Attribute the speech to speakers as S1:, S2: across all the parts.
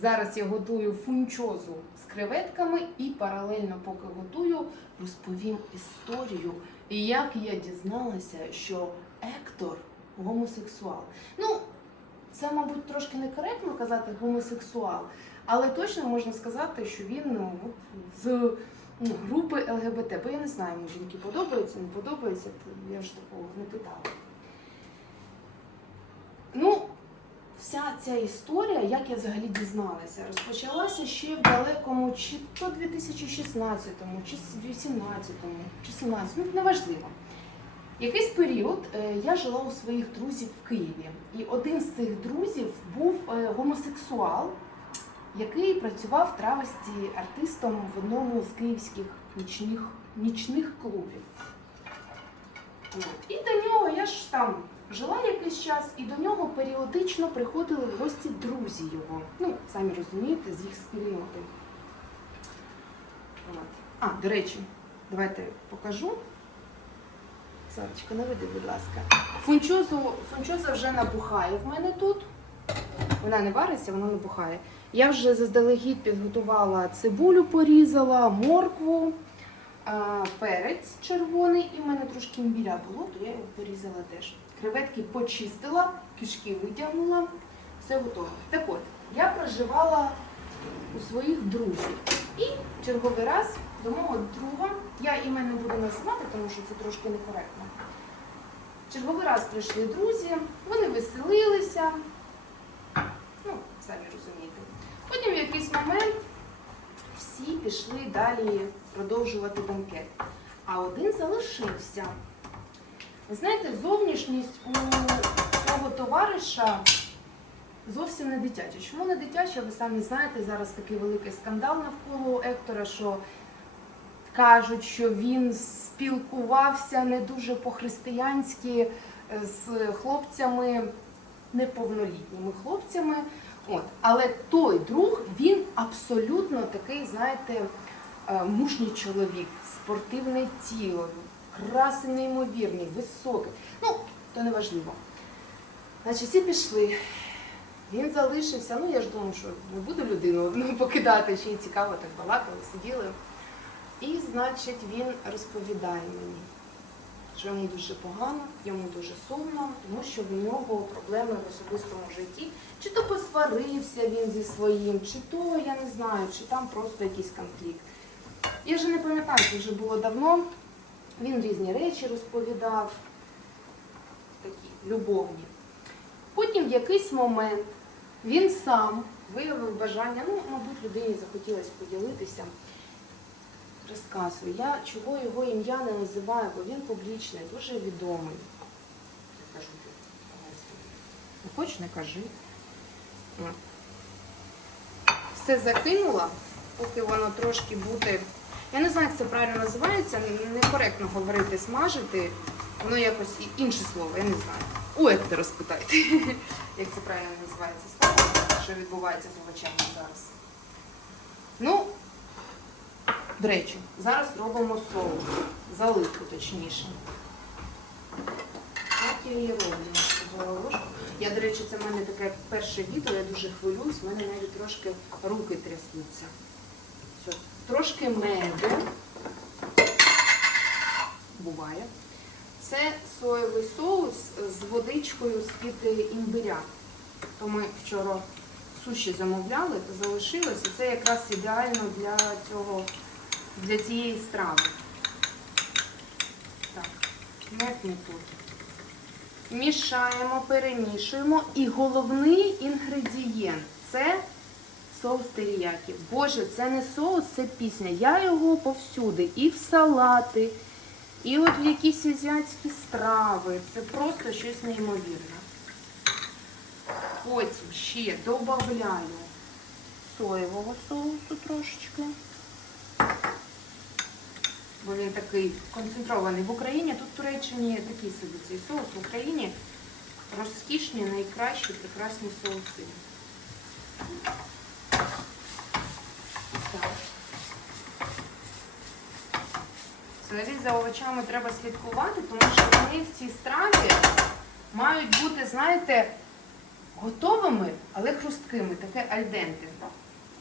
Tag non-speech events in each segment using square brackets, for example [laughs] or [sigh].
S1: Зараз я готую фунчозу з креветками і паралельно, поки готую, розповім історію, як я дізналася, що Ектор гомосексуал. Ну, це, мабуть, трошки некоректно казати гомосексуал, але точно можна сказати, що він ну, з ну, групи ЛГБТ. Бо я не знаю, жінки подобаються, не подобаються, то я ж такого не питала. Ну, вся ця історія, як я взагалі дізналася, розпочалася ще в далекому, чи то 2016-му, чи 18-му, чи 17-му, ну, неважливо. Якийсь період е, я жила у своїх друзів в Києві, і один з цих друзів був е, гомосексуал, який працював в травості артистом в одному з київських нічних, нічних клубів. І до нього я ж там жила якийсь час, і до нього періодично приходили в гості друзі його. Ну, самі розумієте, з їх спільноти. От. А, до речі, давайте покажу. Сарочка, наведи, будь ласка. Фунчозу, фунчоза вже набухає в мене тут. Вона не вариться, вона набухає. Я вже заздалегідь підготувала цибулю, порізала, моркву, перець червоний, і в мене трошки імбіря було, то я його порізала теж. Креветки почистила, кишки витягнула, все готово. Так от, я проживала у своїх друзів. І черговий раз до мого друга, я імен не буду називати, тому що це трошки некоректно. Черговий раз прийшли друзі, вони веселилися, ну, самі розумієте. Потім в якийсь момент всі пішли далі продовжувати банкет. А один залишився. Знаєте, зовнішність у цього товариша зовсім не дитяча. Чому не дитяча? Ви самі знаєте, зараз такий великий скандал навколо Ектора, що кажуть, що він спілкувався не дуже по-християнськи е, з хлопцями, неповнолітніми хлопцями. От. Але той друг, він абсолютно такий, знаєте, е, мужній чоловік, спортивне тіло, краси неймовірні, високий. Ну, то не важливо. Значить, всі пішли. Він залишився. Ну, я ж думаю, що не буду людину одну [laughs] покидати, ще й цікаво так балакали, сиділи. І, значить, він розповідає мені, що йому дуже погано, йому дуже сумно, тому що в нього проблеми в особистому житті. Чи то посварився він зі своїм, чи то я не знаю, чи там просто якийсь конфлікт. Я вже не пам'ятаю, це вже було давно. Він різні речі розповідав, такі любовні. Потім в якийсь момент він сам виявив бажання, ну, мабуть, людині захотілося поділитися. Розказую, я чого його ім'я не називаю, бо він публічний, дуже відомий. Кажу, не хочеш, не кажи. Все закинула, поки воно трошки буде. Я не знаю, як це правильно називається, некоректно говорити смажити. Воно якось інше слово, я не знаю. У Ектора розпитайте, [laughs] як це правильно називається слово, що відбувається з овочами зараз. Ну, до речі, зараз робимо соус. Заливку точніше. Так я її роблю. Я, до речі, це в мене таке перше відео, я дуже хвилююсь, в мене навіть трошки руки трясуться. Все. Трошки меду. Буває. Це соєвий соус з водичкою з-під імбиря. То ми вчора суші замовляли, то залишилося. Це якраз ідеально для цього, для цієї страви. Так, не тут. Мішаємо, перемішуємо. І головний інгредієнт це соус теріякі. Боже, це не соус, це пісня. Я його повсюди. І в салати, і от в якісь азіатські страви. Це просто щось неймовірне. Потім ще додаю соєвого соусу трошечки. Бо він такий концентрований в Україні. Тут в Туреччині такий собі цей соус. В Україні розкішні, найкращі, прекрасні соуси. Так. Взагалі за овочами треба слідкувати, тому що вони в цій страві мають бути, знаєте, готовими, але хрусткими, таке альденте.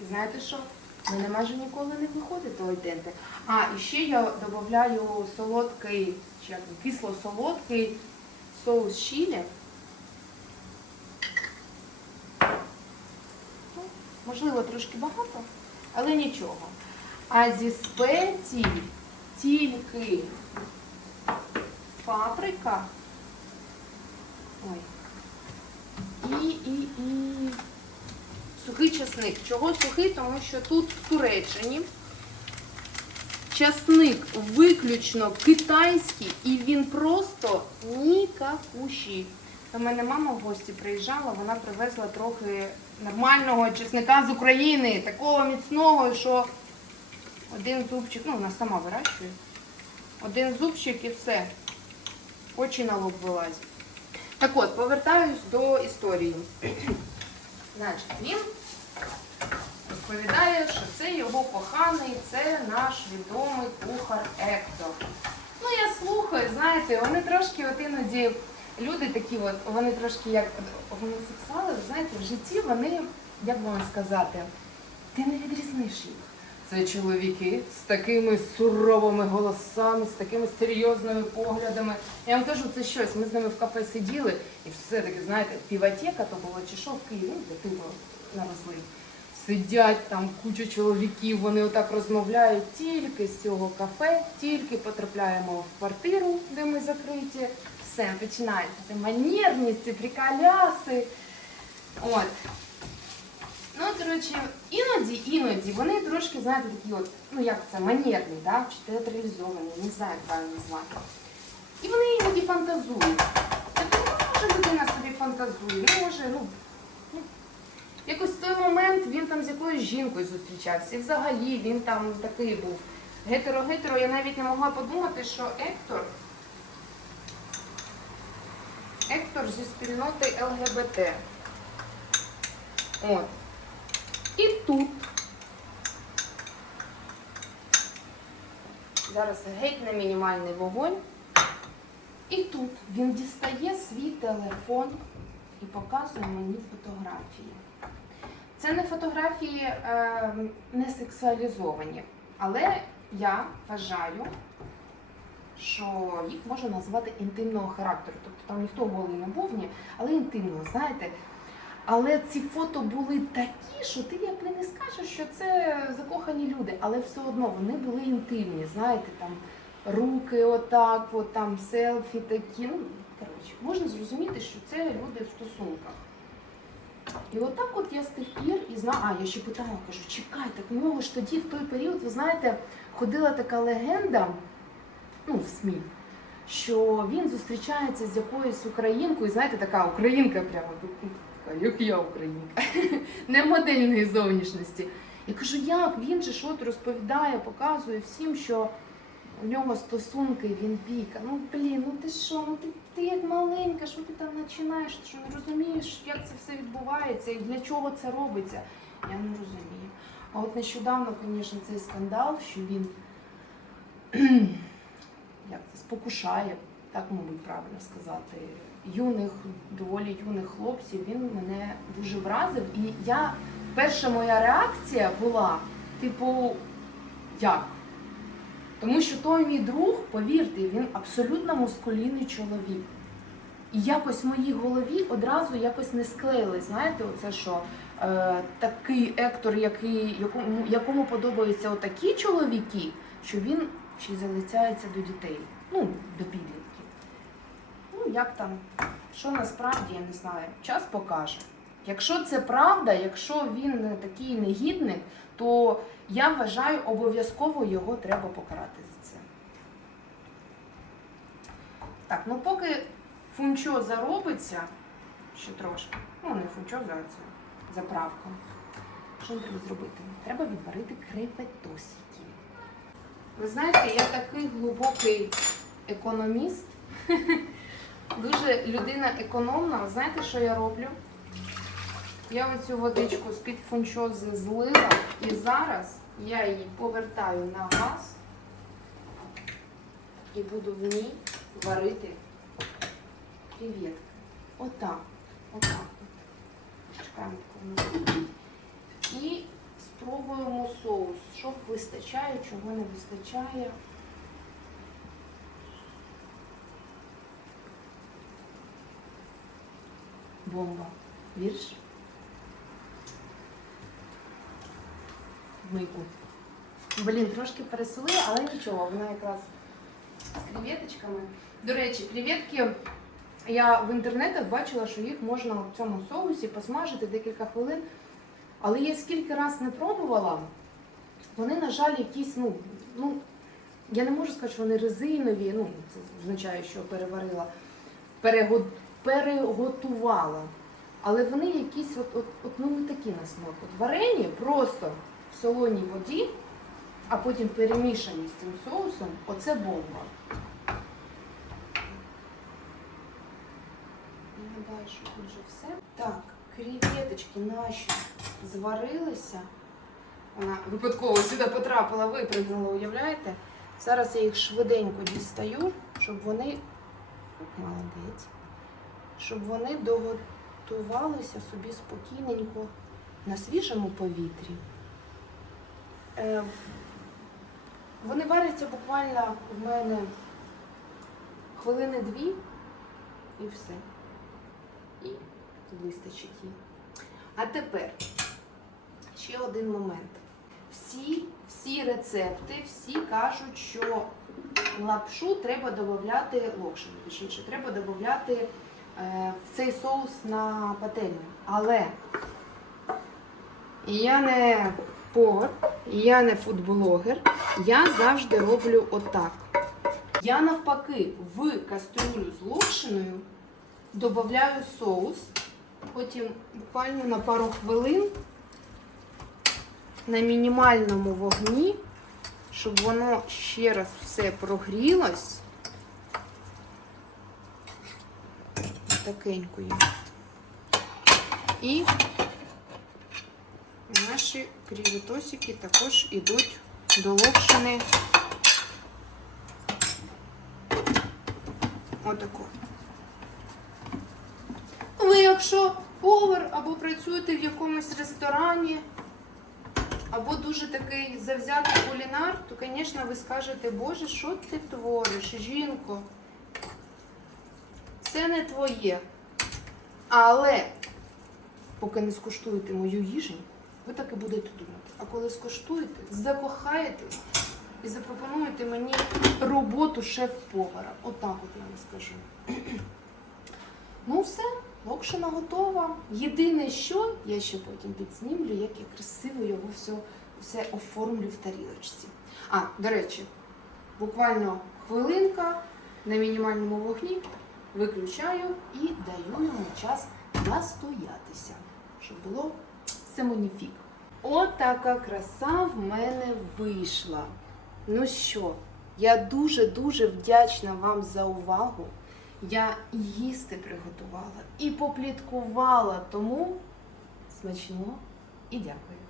S1: І знаєте що? В мене майже ніколи не виходить альденте. А, і ще я додаю солодкий, чи як кисло-солодкий соус чілі. Ну, можливо, трошки багато, але нічого. А зі спецій тільки паприка. Ой. І, і, і сухий часник. Чого сухий? Тому що тут в Туреччині часник виключно китайський і він просто нікакущий. До мене мама в гості приїжджала, вона привезла трохи нормального чесника з України, такого міцного, що один зубчик, ну вона сама вирощує, один зубчик і все. Очі на лоб вилазять. Так от, повертаюсь до історії. Значить, він розповідає, що це його коханий, це наш відомий кухар Ектор. Ну, я слухаю, знаєте, вони трошки от іноді, люди такі, от, вони трошки як гомосексуали, знаєте, в житті вони, як би вам сказати, ти не відрізниш їх. Це чоловіки з такими суровими голосами, з такими серйозними поглядами. Я вам кажу, це щось. Ми з ними в кафе сиділи, і все-таки, знаєте, півотека то було чи що в Києві, ну, дитину наросли. Сидять там куча чоловіків, вони отак розмовляють тільки з цього кафе, тільки потрапляємо в квартиру, де ми закриті. Все, починається. Це манірність, це приколяси. От. Ну, коротше, іноді, іноді вони трошки, знаєте, такі от, ну як це, манерні, да? чи театралізовані, не знаю, як правильно назвати. І вони іноді фантазують. Тобто, ну, може людина собі фантазує, ну, може, ну, ну, якось в той момент він там з якоюсь жінкою зустрічався. І взагалі він там такий був. Гетеро-гетеро, я навіть не могла подумати, що Ектор. Ектор зі спільноти ЛГБТ. От. І тут. Зараз геть на мінімальний вогонь. І тут він дістає свій телефон і показує мені фотографії. Це не фотографії е, не сексуалізовані, але я вважаю, що їх можна назвати інтимного характеру. Тобто там ніхто голий не був, ні, але інтимного, знаєте. Але ці фото були такі, що ти якби не скажеш, що це закохані люди, але все одно вони були інтимні, знаєте, там руки отак, от там селфі такі. Ну, коротше, можна зрозуміти, що це люди в стосунках. І отак от я з тих пір і знаю, а я ще питала, кажу, чекай, так в нього ж тоді в той період, ви знаєте, ходила така легенда, ну, в СМІ, що він зустрічається з якоюсь українкою, знаєте, така українка прямо як я українка, [laughs] не модельної зовнішності. Я кажу, як він же що розповідає, показує всім, що у нього стосунки, він віка. Ну блін, ну ти що? Ну ти, ти як маленька, що ти там починаєш? Ти що не розумієш, як це все відбувається і для чого це робиться? Я не розумію. А от нещодавно, звісно, цей скандал, що він [clears throat] як це спокушає, так мабуть правильно сказати, юних, доволі юних хлопців, він мене дуже вразив. І я перша моя реакція була, типу, як? Тому що той мій друг, повірте, він абсолютно мускулінний чоловік. І якось в моїй голові одразу якось не склеїли. Знаєте, оце що е, такий ектор, який, якому, якому подобаються отакі чоловіки, що він ще й залицяється до дітей, ну, до підлітків. Ну, як там, що насправді, я не знаю, час покаже. Якщо це правда, якщо він такий негідник, то я вважаю, обов'язково його треба покарати за це. Так, ну поки фунчо заробиться, ще трошки, ну не фунчо, за це, заправка. Що треба зробити? Треба відварити креветосики. Ви знаєте, я такий глибокий економіст, [laughs] дуже людина економна. Знаєте, що я роблю? Я оцю водичку з-під фунчози злила і зараз я її повертаю на газ і буду в ній варити креветки. Отак. Отак. от. І спробуємо соус. Що вистачає, чого не вистачає. Бомба. Вірш? Мийку. Блін, трошки пересолила, але нічого, вона якраз з креветочками. До речі, креветки я в інтернетах бачила, що їх можна в цьому соусі посмажити декілька хвилин. Але я скільки раз не пробувала, вони, на жаль, якісь, ну, ну, я не можу сказати, що вони резинові, ну, це означає, що переварила, перего- переготувала. Але вони якісь от, от, от, ну, не такі на смак. От варені просто в солоній воді, а потім перемішані з цим соусом, оце бомба. Я гадаю, що тут вже все. Так, креветочки наші зварилися. Вона випадково сюди потрапила, випрыгнула, уявляєте? Зараз я їх швиденько дістаю, щоб вони. Молодець. Щоб вони доготувалися собі спокійненько на свіжому повітрі. Е, Вони варяться буквально в мене хвилини дві і все. І вистачить їй. А тепер ще один момент. Всі, всі рецепти, всі кажуть, що лапшу треба додати локшину, точніше, треба додати в цей соус на пательню. Але я не повар, я не фудблогер, я завжди роблю отак. Я навпаки в кастрюлю з локшиною додаю соус, потім буквально на пару хвилин на мінімальному вогні, щоб воно ще раз все прогрілось. Такенькою. І наші крівітосики також ідуть до локшини. Отако. Ви, якщо повар або працюєте в якомусь ресторані, або дуже такий завзятий кулінар, то, звісно, ви скажете, Боже, що ти твориш, жінко? Це не твоє. Але поки не скуштуєте мою їженьку, ви так і будете думати. А коли скуштуєте, закохаєтесь і запропонуєте мені роботу шеф-повара. Отак от я вам скажу. [clears throat] Ну все, локшина готова. Єдине, що я ще потім підснімлю, як я красиво його все, все оформлю в тарілочці. А, до речі, буквально хвилинка на мінімальному вогні виключаю і даю йому час настоятися, щоб було семоніфік. От така краса в мене вийшла. Ну що, я дуже-дуже вдячна вам за увагу. Я і їсти приготувала, і попліткувала, тому смачного і дякую.